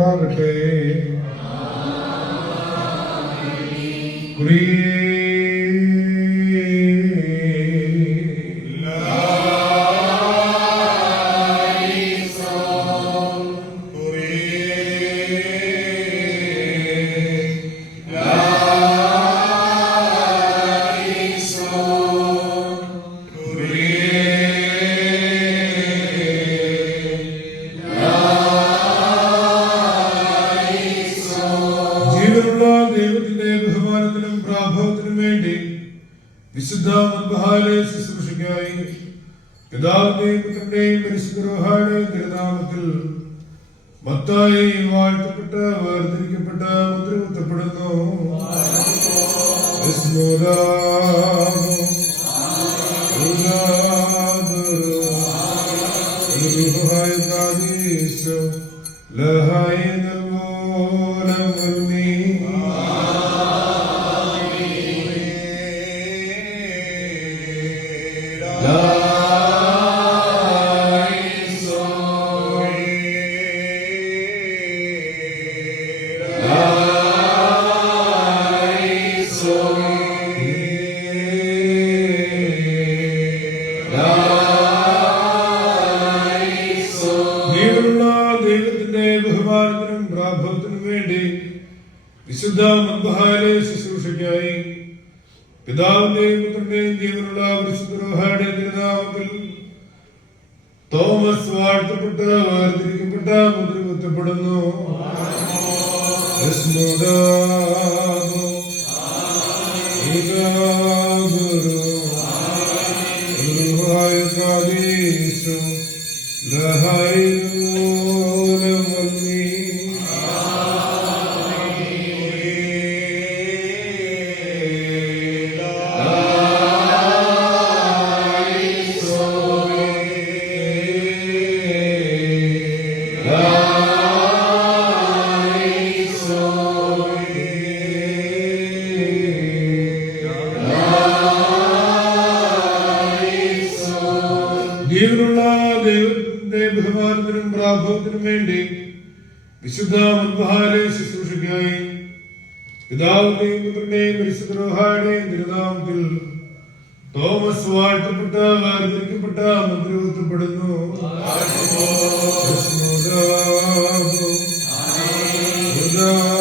ചെയ്യുമാറാകട്ടെ ജീവനുള്ള പരിശുദ്ധരോഹായുടെയും തിരുനാമത്തിൽ മത്തായി വാഴ്ത്തപ്പെട്ട് വേർതിരിക്കപ്പെട്ട മുദ്രകുത്തപ്പെടുന്നു. ലഹായ വിശുദ്ധ മദ്ബഹാലെ ശുശ്രൂഷയ്ക്കായി പിതാവിന്റെയും പുത്രന്റെയും ജീവനുള്ള വിശുദ്ധ തിരുനാമത്തിൽ തോമസ് വാഴ്ത്തപ്പെട്ട് വേർതിരിക്കപ്പെട്ട മുദ്ര കുത്തപ്പെടുന്നു പ്രാഭവത്തിനും വേണ്ടി വിശുദ്ധ മദ്ബഹാലെ ശുശ്രൂഷയ്ക്കായി പിതാവിന്റെയും പുത്രന്റെയും പരിശുദ്ധരോഹായുടെയും തിരുനാമത്തിൽ തോമസ് വാഴ്ത്തപ്പെട്ട വേർതിരിക്കപ്പെട്ട മുദ്രകുത്തപ്പെടുന്നു ജീവനുള്ള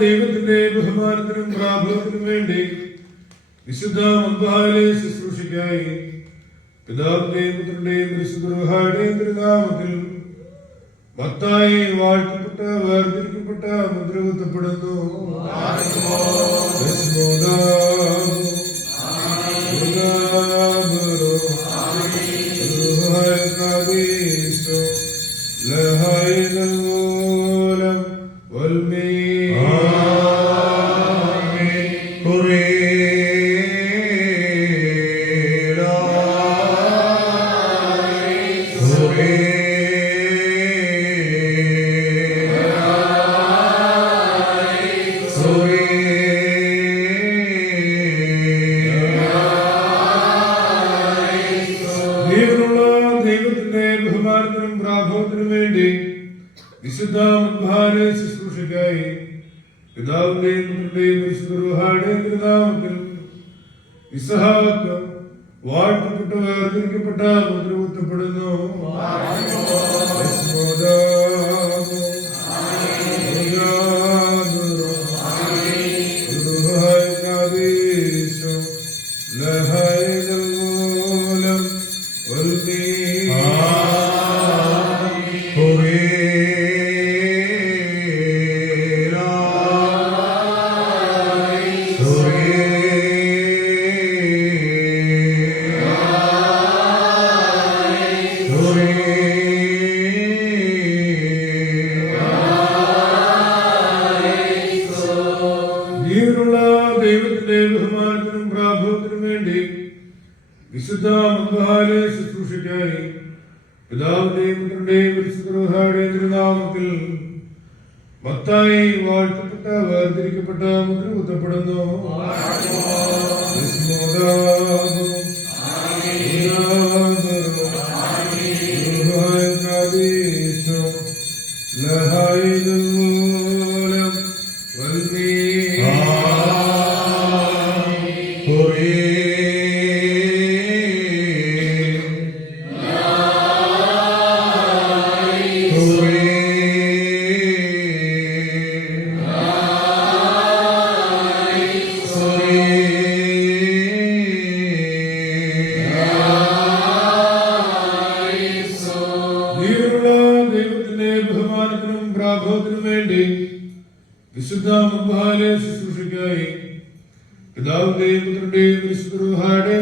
ദൈവത്തിന്റെ ബഹുമാനത്തിനും പ്രാഭവത്തിനും വേണ്ടി വിശുദ്ധ മദ്ബഹാലെ ശുശ്രൂഷയ്ക്കായി പിതാവിന്റെയും പുത്രന്റെയും പരിശുദ്ധരുഹായുടെയും തിരുനാമത്തിൽ ഭക്തായി വാഴ്ത്തപ്പെട്ട വേർതിരിക്കപ്പെട്ട മുദ്രകുത്തപ്പെടുന്നു. ലഹൈലൂലം തിരുനാമത്തിൽ ഇസഹാക്ക് വാഴ്ത്തപ്പെട്ട വേർതിരിക്കപ്പെട്ട മുദ്രകുത്തപ്പെടുന്നു ജീവനുള്ള ദൈവത്തിന്റെ ബഹുമാനത്തിനും പ്രാഭവത്തിനും വേണ്ടി വിശുദ്ധ മന്ദഹാലെ ശുശ്രൂഷയ്ക്കായി പിതാവിന്റെയും തിരുനാമത്തിൽ മത്തായി വാഴ്ത്തപ്പെട്ട വേർതിരിക്കപ്പെട്ട മുദ്ര കുത്തപ്പെടുന്നു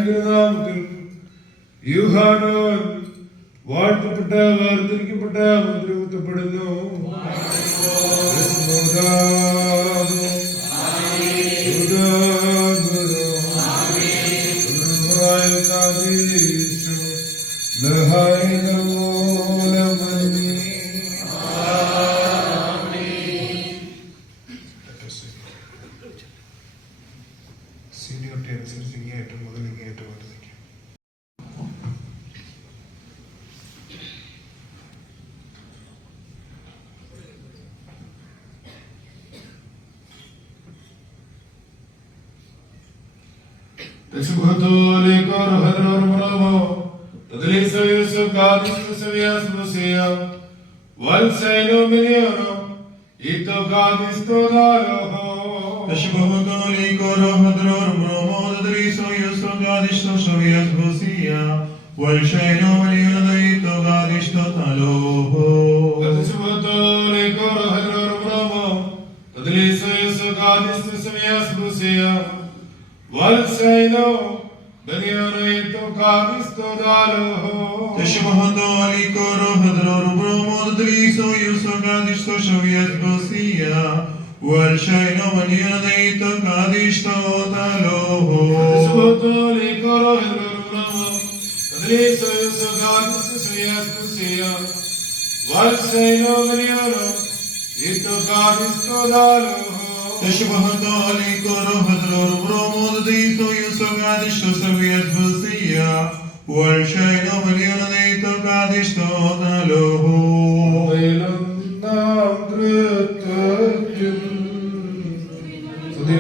വിശുദ്ധരുഹായുടെയും തിരുനാമത്തിൽ യൂഹാനോൻ വാഴ്ത്തപ്പെട്ട വേർതിരിക്കപ്പെട്ട മുദ്ര Teshukhutu likor hadror molomo, Tadliso yusuf gadus kusavias musia, Valseino miliono, Ito gadisto daloho. Teshukhutu likor hadror molomo, Tadliso yusuf gadus kusavias musia, Valseino miliono, ενόμενιον δεήτο καδίστο τα λόγο. Σκοτώλη κορό ευρωγνώμο, δρύσο εσωγάτης της βίας κουσία, καδίστο τα λόγο. Εσύ παχατώλη κορό ευρωγνώμο, δεήτο εσωγάτιστο καδίστο.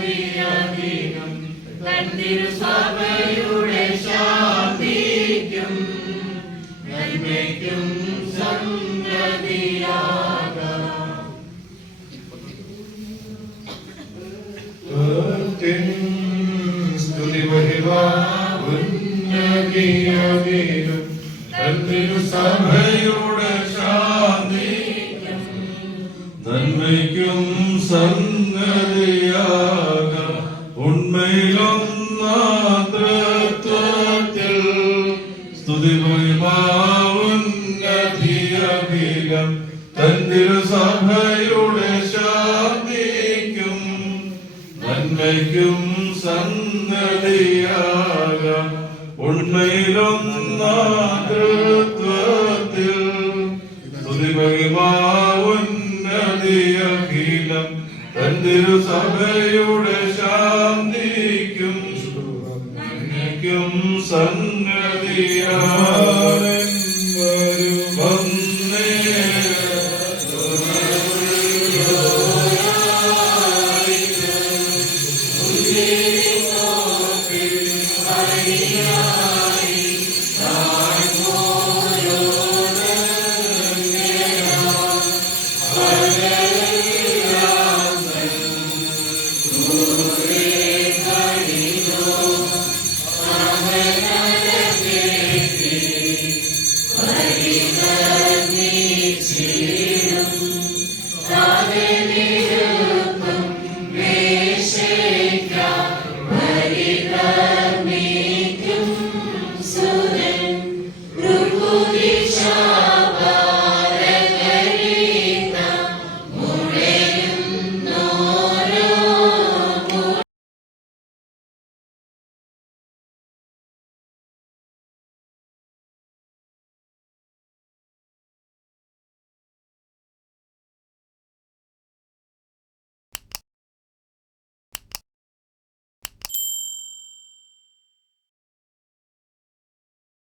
ഉന്നതിയധികം തന്നിരുസഭയുടെ ശാന്തിക്കും നന്മയ്ക്കും സംഗതിയാകാം സഭയുടെ ശാന്തിക്കും നന്മയ്ക്കും സംഗതിയാക. ഉണ്മയിലൊന്നാതൃത്വത്തിൽ സ്തുതി മഹിമാവുന്നതിയധികം തന്തിരു